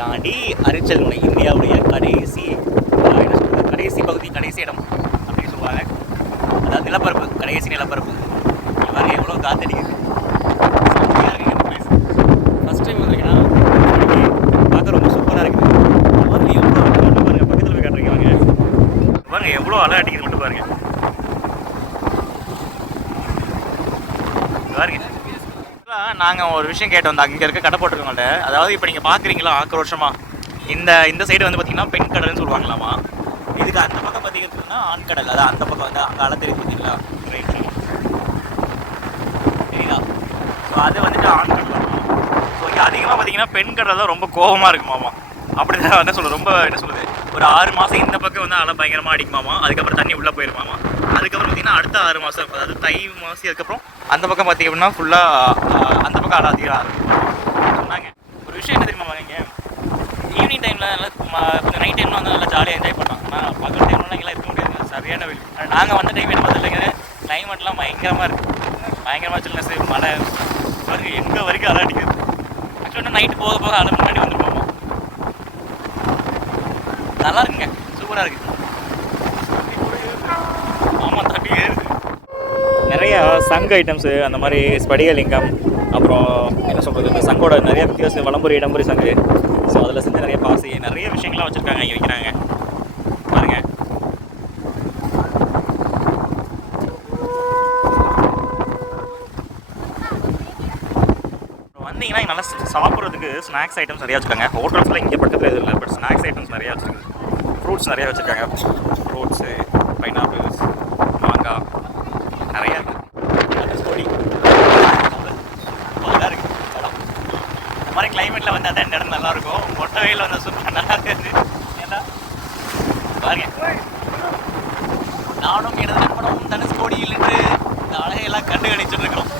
தாண்டி அரிச்சல் முனை இந்தியாவுடைய கடைசி என்ன சொல்கிறது கடைசி பகுதி கடைசி இடம் அப்படின்னு சொல்லுவாங்க. அதாவது நிலப்பரப்பு, கடைசி நிலப்பரப்பு. இவங்க எவ்வளோ காத்தடிக்குது. ஃபஸ்ட் டைம் வந்திருக்கீங்கன்னா பார்க்க ரொம்ப சூப்பராக இருக்குது. அது எவ்வளோ மட்டும் பாருங்கள், பக்கத்தில் போய் காட்டுறீங்க வாங்க. பாருங்க எவ்வளோ அலை அடிக்குது மட்டும் பாருங்க. பாருங்க நாங்கள் ஒரு விஷயம் கேட்டு வந்தோம் அங்கே இருக்க கடை போட்டிருக்கோங்கள்ட்ட. அதாவது இப்போ நீங்கள் பார்க்குறீங்களா ஆக்ரோஷமா இந்த சைடு வந்து பார்த்தீங்கன்னா பெண் கடல்னு சொல்லுவாங்களாமா. இதுக்கு அந்த பக்கம் பார்த்தீங்கன்னா ஆண் கடல். அதான் அந்த பக்கம் வந்து அங்கே அலை தெரியுது பார்த்தீங்களா, ரைட் சரிங்களா. ஸோ அது வந்துட்டு ஆண் கடல். ஸோ இங்கே அதிகமாக பார்த்தீங்கன்னா பெண் கடல் தான் ரொம்ப கோபமாக இருக்குமாமா. அப்படி தான் என்ன சொல்கிறது, ரொம்ப என்ன சொல்கிறது ஒரு 6 மாதம் இந்த பக்கம் வந்து அலை பயங்கரமாக அடிக்குமாமா. அதுக்கப்புறம் தண்ணி உள்ளே போயிருமாமா. அதுக்கப்புறம் பார்த்தீங்கன்னா அடுத்த 6 மாதம், அதாவது தை மாதம் அதுக்கப்புறம் அந்த பக்கம் பார்த்திங்க அப்படின்னா ஃபுல்லாக அந்த பக்கம் அலை அதிகம் சொன்னாங்க. ஒரு விஷயம் என்ன தெரியுமா, இங்கே ஈவினிங் டைமில் நல்லா கொஞ்சம் நைட் டைம்லாம் வந்து நல்லா ஜாலியாக என்ஜாய் பண்ணலாம். ஆனால் பகல் டைம்லாம் இங்கெல்லாம் இருக்க முடியாது, சரியான வெயில். நாங்கள் வந்த டைம் என்ன பார்த்துருங்க, கிளைமேட்லாம் பயங்கரமாக இருக்குது, பயங்கரமாக சில்னஸ், மழை பாருங்க எங்கே வரைக்கும் அலை அடிக்குது. ஆக்சுவலாக நைட்டு போக போக அலை முன்னாடி வந்துருப்போம். நல்லா இருக்குங்க, சூப்பராக இருக்குது. ஆமாம் தண்ணி ஏறுது. நிறைய சங்கு ஐட்டம்ஸு, அந்த மாதிரி ஸ்படிகலிங்கம், அப்புறம் என்ன சொல்கிறது இந்த சங்கோட நிறைய வித்தியாச வலம்புரி இடம்புரி சங்கு. ஸோ அதில் செஞ்சு நிறைய பாசி நிறைய விஷயங்கள்லாம் வச்சுருக்காங்க, இங்கே விற்கிறாங்க பாருங்க. வந்தீங்கன்னா இங்கே நல்லா சாப்பிட்றதுக்கு ஸ்நாக்ஸ் ஐட்டம்ஸ் நிறையா வச்சுருக்காங்க. ஹோட்டல்ஸில் இங்கே பக்கத்தில் எதுவும் இல்லை, பட் ஸ்நாக்ஸ் ஐட்டம்ஸ் நிறையா வச்சுருக்காங்க. ஃப்ரூட்ஸ் நிறையா வச்சுருக்காங்க. ஃப்ரூட்ஸு, பைனாப்பிள்ஸ், மாங்காய் நிறையா இருக்குது. கொடி நல்லா இருக்குது இடம். இந்த மாதிரி கிளைமேட்டில் வந்து அந்த இடம் நல்லாயிருக்கும். மொட்டை வெயில் வந்து சூப்பர் நல்லா இருக்குது. ஏன்னா பாருங்க, நானும் எனது நண்பனும் தனுஷ்கோடியில் நின்று இந்த அழகையெல்லாம் கண்டு கணிச்சுட்டு இருக்கிறோம்.